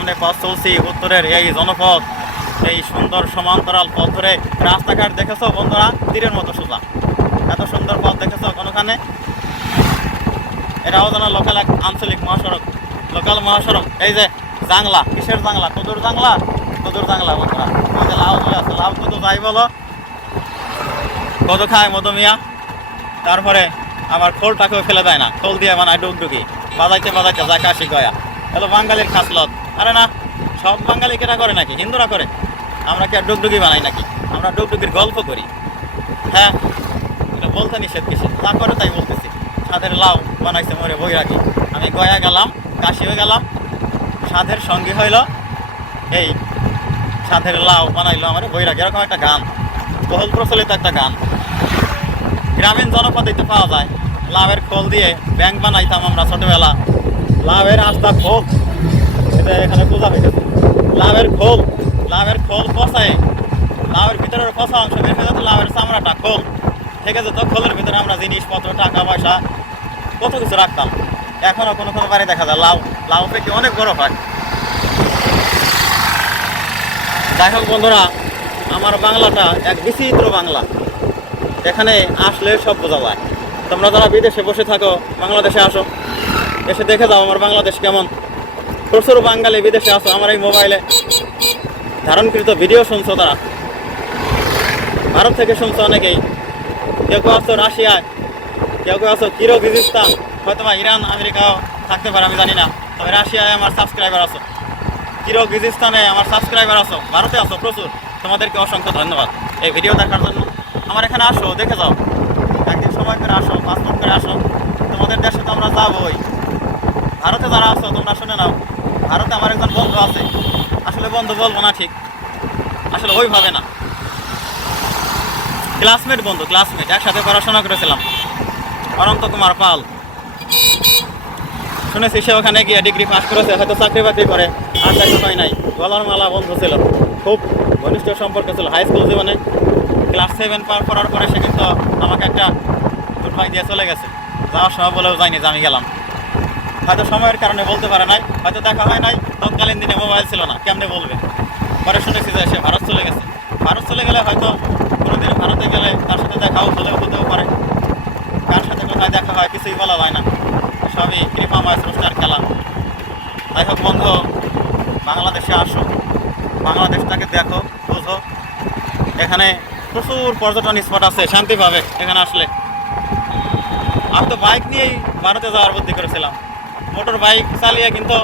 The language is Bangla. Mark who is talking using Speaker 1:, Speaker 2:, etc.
Speaker 1: সামনে পথ চলছি উত্তরের এই জনপথ। এই সুন্দর সমান্তরাল পথ ধরে রাস্তাঘাট দেখেছ বন্ধুরা? তীরের মতো সোজা। এত সুন্দর পথ দেখেছ কোনোখানে? এটাও যেন লোকাল এক আঞ্চলিক মহাসড়ক। লোকাল মহাসড়ক। এই যে জাংলা। কিসের জাংলা? কদুর জাংলা? কদুর জাংলা বন্ধুরা। ওই যে লাউ চলে আছে লাউ কদু যাই বলো। কদু খায় মধুমিয়া তারপরে আবার খোলটাকেও ফেলে দেয় না। খোল দিয়ে বানায় ডুগডুগি। বাজাইতে বাজাইতে যায় কাশি গয়া। হলো বাঙালির খাসলত। আরে না, সব বাঙালি কেনা করে নাকি? হিন্দুরা করে। আমরা কি আর ডুগডুগি বানাই নাকি? আমরা ডুগডুগির গল্প করি। হ্যাঁ এটা বলতে নিষেধ কিছু। তা করে তাই বলতেছি। সাধের লাউ বানাইছে মরে বই রাখি আমি গয়া গেলাম, কাশি হয়ে গেলাম। সাধের সঙ্গী হইল, এই সাধের লাউ বানাইলো আমার বৈরাগ। এরকম একটা গান। বহুল প্রচলিত একটা গান। গ্রামীণ জনপদেতে পাওয়া যায়। লাভের খোল দিয়ে ব্যাংক বানাইতাম আমরা ছোটবেলা। লাভের আস্তা খোল এটা এখানে পূজা হইতেছে লাভের খোল লাভের খোল পচায়। লাভের ভিতরের পচা অংশ বের হয়ে যেত লাভের চামড়াটা খোল। থেকে যেত খোলের ভিতরে আমরা জিনিসপত্র, টাকা, পয়সা, কত কিছু রাখতাম। এখনও কোনো কোনো বাড়ি দেখা যায়, লাউ লাউ পেকে অনেক বড় হয়। যাই হোক বন্ধুরা, আমার বাংলাটা এক বিচিত্র বাংলা। এখানে আসলে সব বোঝা যায়। তোমরা যারা বিদেশে বসে থাকো, বাংলাদেশে আসো। এসে দেখে যাও আমার বাংলাদেশ কেমন। প্রচুর বাঙালি বিদেশে আছো, আমার এই মোবাইলে ধারণকৃত ভিডিও শুনছো তারা। ভারত থেকে শুনছো অনেকেই। কেউ কেউ আছো রাশিয়ায়, কেউ কেউ আছো কিরোগিজিস্তান, হয়তো বা ইরান আমেরিকাও থাকতে পারে, আমি জানি না। তবে রাশিয়ায় আমার সাবস্ক্রাইবার আছো। কিরোগিজিস্তানে আমার সাবস্ক্রাইবার আছো, ভারতে আছো প্রচুর। তোমাদেরকে অসংখ্য ধন্যবাদ এই ভিডিও দেখার জন্য। আমার এখানে আসো, দেখে যাও। একদিন সময় করে আসো পাসপোর্ট করে আসো। তোমাদের দেশে তো আমরা যাবোই। ভারতে যারা আসো তোমরা শুনে নাও। ভারতে আমার একজন বন্ধু আছে। আসলে বন্ধু বলব না ঠিক। আসলে ওইভাবে না। ক্লাসমেট বন্ধু ক্লাসমেট একসাথে পড়াশোনা করেছিলাম। অনন্ত কুমার পাল। শুনেছি সে ওখানে গিয়ে ডিগ্রি পাস করেছে, হয়তো চাকরি বাকরি করে। আর চাকরি পাই নাই। গলার মালা বন্ধু ছিল। খুব ঘনিষ্ঠ সম্পর্ক ছিল। হাই স্কুল জীবনে ক্লাস সেভেন পার করার পরে সে কিন্তু আমাকে একটা ভাই দিয়ে চলে গেছে। যাওয়ার সময় বলেও যায়নি যে আমি গেলাম। হয়তো সময়ের কারণে বলতে পারে নাই, হয়তো দেখা হয় নাই, তৎকালীন দিনে মোবাইল ছিল না, কেমনে বলবে? পরে শুনেছি যে সে ভারত চলে গেছে। ভারত চলে গেলে হয়তো কোনোদিন ভারতে গেলে তার সাথে দেখাও হলেও হতেও পারে। কার সাথে কোথায় দেখা হয় কিছুই বলা যায় না। সবই কৃপাময় স্রষ্টার খেলা। যাই হোক বন্ধু, বাংলাদেশে আসো। বাংলাদেশটাকে দেখো, বুঝো। এখানে প্রচুর পর্যটন স্পট আছে, শান্তি পাবে এখানে আসলে। আমি তো বাইক নিয়েই ভারতে যাওয়ার বুদ্ধি করেছিলাম। মোটর বাইক চালিয়ে কিন্তু